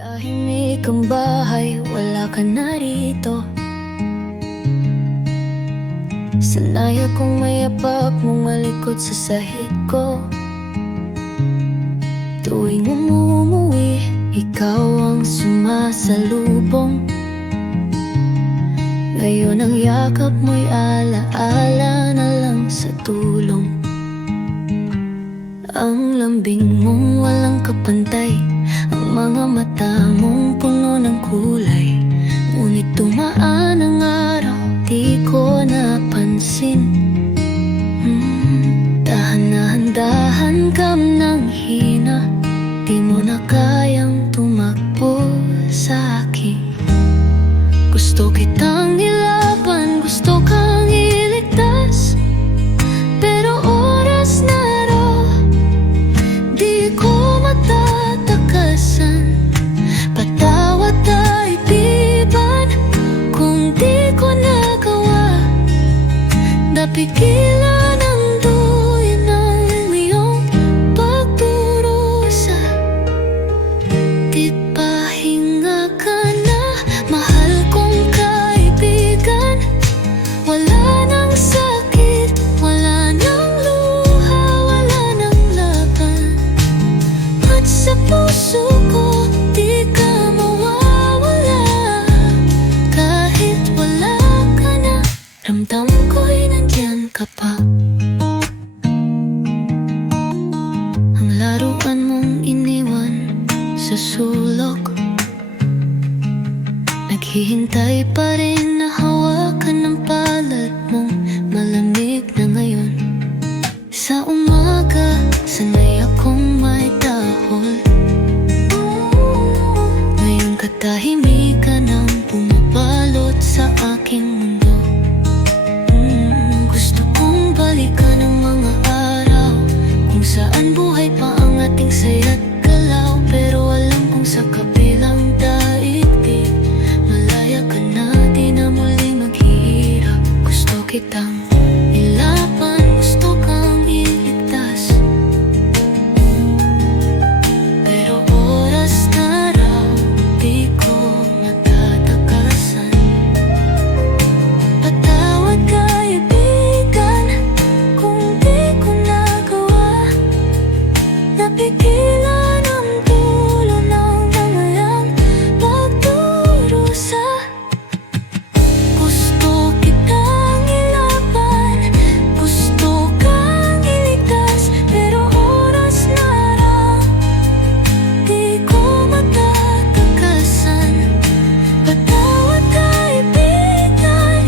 Tahimik ang bahay, wala ka na rito. Sanay akong mayapap mong malikot sa sahig ko. Tuwing umuwi, ikaw ang sumasalubong. Ngayon ang yakap mo'y alaala na lang sa tulong. Ang lambing mong walang kapantay, ang mga mata mong puno ng kulay. Ngunit tumaan ang araw, di ko napansin. Dahan-dahan kam ng hina, di mo na kayang tumakbo sa akin. Gusto kitang ilaban, gusto kang iligtas, pero oras na raw, di ko matatakasan. Patawad kaibigan kung di ko nagawa. Napigilan ang duy ng iyong pagdurusa. Di pahinga ka na, mahal kong kaibigan. Wala nang sakit, wala nang luha, wala nang laban. At sa puso ko, di ka mawawala. Kahit wala ka na, ramdam ko'y nandyan ka pa. Ang laruan mong iniwan sa sulok, naghihintay pa rin na hawakan ng palad mong malamig na ngayon. Sa umaga, sanay akong may dahol. Ngayon katahimikan ang bumabalot sa aking mundo. Gusto kong balikan ang mga araw kung saan buhay pa ang ating saya't galaw. Pero alam kong sa kabilang daigdig, malaya ka na, di na muli maghihirap. Gusto kitang ilaban, gusto kang iligtas, pero oras na raw, di ko matatakasan. Patawad kaibigan kung di ko nagawa. Napigilan ang dulo ng mga yang pagdurusa. Gusto kitang ilaban, gusto kang iligtas, pero oras na raw, di ko matatakasan. Patawad kaibigan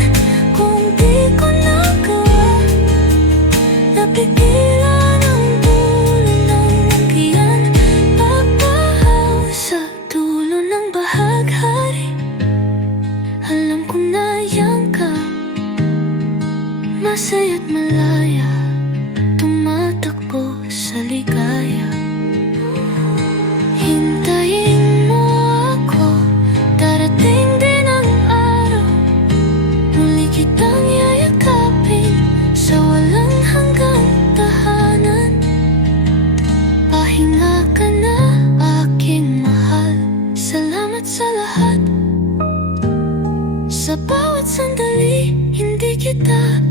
kung di ko nagawa. Napigilan ang dulo ng langkian, pagbahaw sa dulo ng bahaghari. Alam kong nayang ka, masaya't malaya, tumatakbo sa ligaya. Hintayin mo ako, darating din ang araw. Muli kitang yayakapin sa walang hanggang tahanan. Pahinga ka na, aking mahal. Salamat sa lahat, sa bawat sandali, hindi kita